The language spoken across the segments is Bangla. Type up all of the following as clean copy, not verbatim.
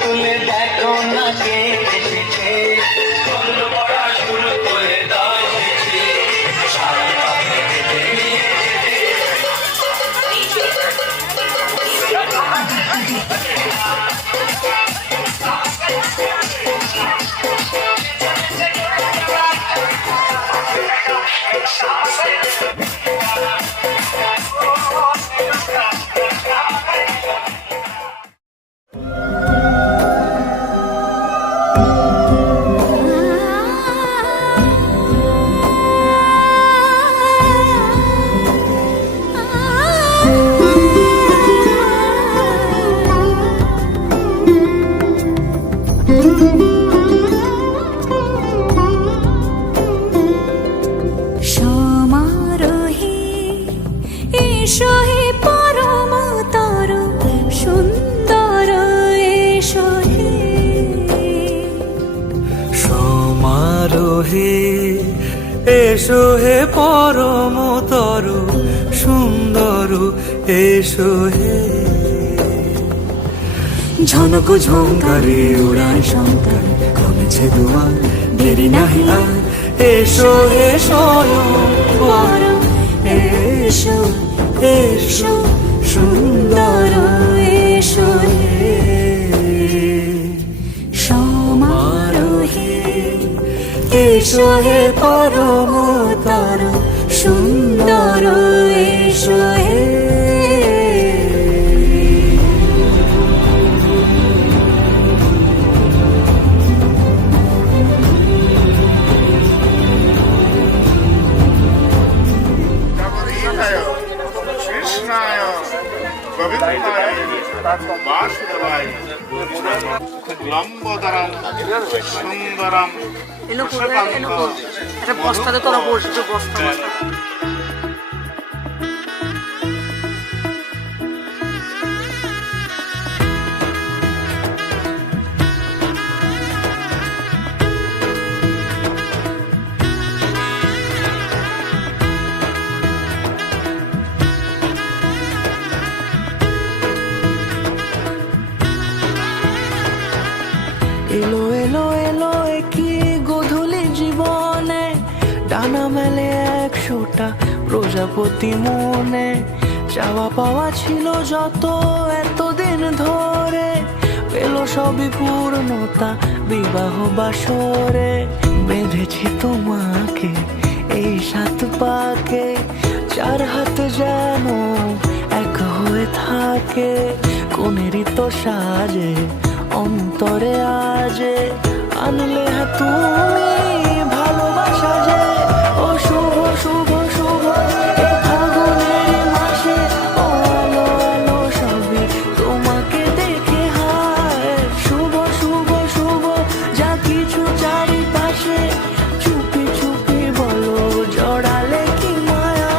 তুলে দেখো না কে এসেছে, বন্ধ করা শুরু করে দাও মিছে, সারা পাতে কেটে নিয়ে এসো হে পরমতর সুন্দর এসো হে। ঝনক ঝঙ্কারে উড়ায় শঙ্কর কমেছে দুয়ার দেরি নাহি আর, এসো হে স্বয়ং এসো এসো সুন্দর এসো হে। সমারোহে এসো হে পরমতর সুন্দর এসো হে। কৃষ্ণায় গোবিন্দায় বাসুদেবায় লম্বোদরম সুন্দরম একটা বস্তাতে তোরা বসছো বস্তা এলো এলো এলো কি গোধূলি জীবনে, ডানা মেলে 100টা প্রজাপতি মনে। চাওয়া পাওয়া ছিল যত এতদিন ধরে, পেল সবই পূর্ণতা বিবাহ বাসরে। বেঁধেছি তোমাকে এই 7 পাকে, 4 হাত যেন এক হয়ে থাকে। কোনেরই তো সাজে অন্তরে আজে, আনলে তুমি ভালোবাসা যে। ও শুভ শুভ শুভ এ ফাগুনের মাসে, ও আলো আলো সবই তোমাকে দেখে হায়। শুভ শুভ শুভ যা কিছু চারিপাশে, চুপি চুপি বলো জড়ালে কি মায়া।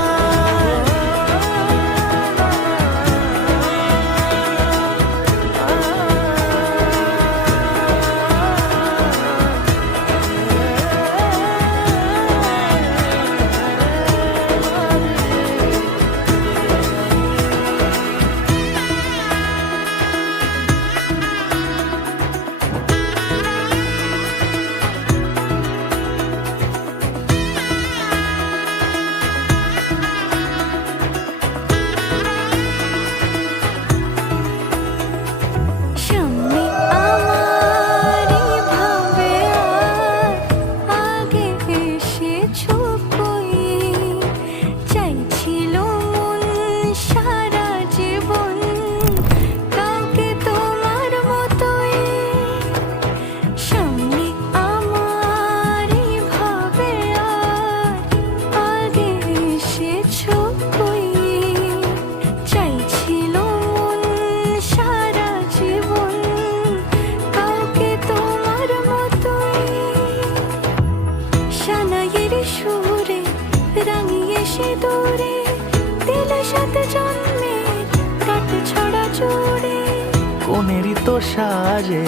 কোনেরই তো সাজে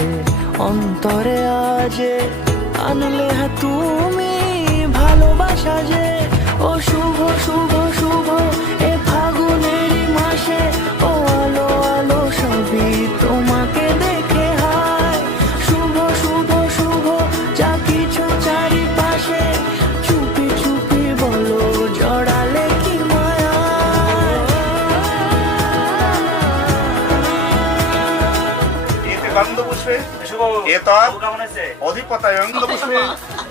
অন্তরে আজে, আনলে তুমি ভালোবাসা যে। ও শুভ শুভ শুভ এ ফাগুনের মাসে, ও ভাবি তোমাকে দেখে হায় শুভ শুভ শুভ যা কিছু চারিপাশে চুপি চুপি বলো জড়ালে কি মায়া এতে গন্ধপুষ্পে এতৎ অধিপতায়ং পুষ্পে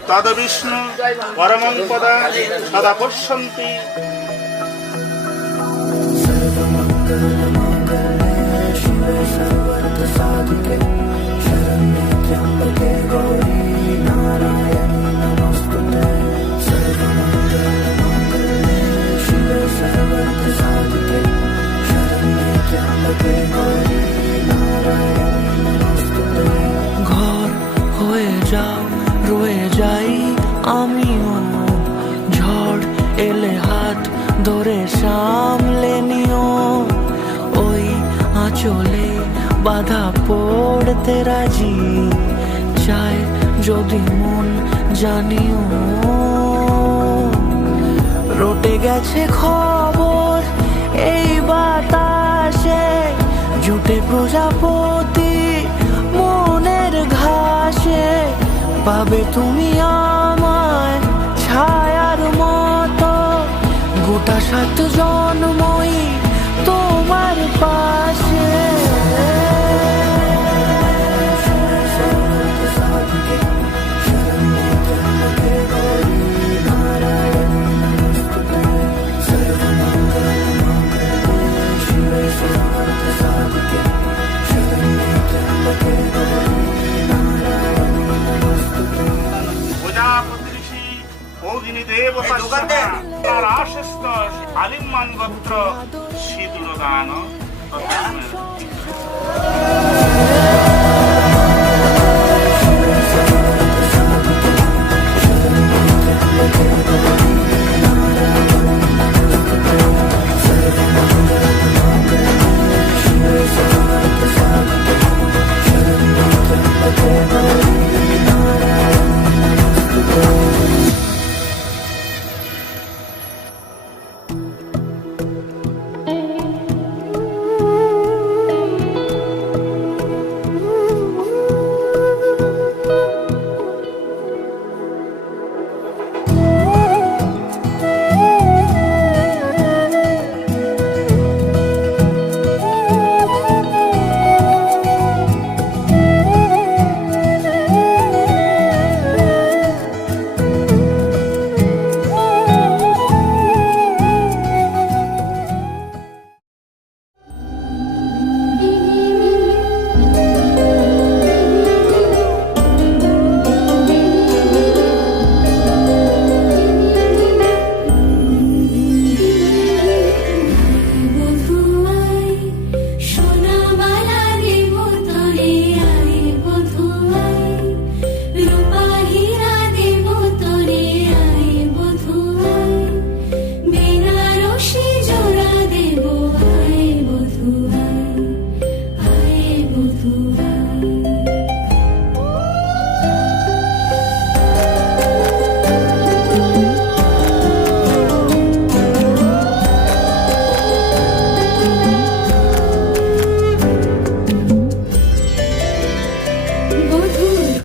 তদ বিষ্ণু পরমং পদা সদা পশ্যন্তি। ঘর হয়ে যাও রয়ে যাই আমিও ঝড় এলে হাত ধরে সামলে নিও ওই আঁচলে বাধা পড়তে রাজি চায় যদি মন জানিও রটে গেছে খবর এই বাতাসে জুটে প্রজাপতি মনের ঘাসে পাবে তুমি আমায় ছায়ার মতো গোটা 7 জন্মই তোমার পাশে প্রজাপতি ঋষি অগ্নি দেবতা তার আশেস্ত আলিম্মান গোত্র শীতলদান।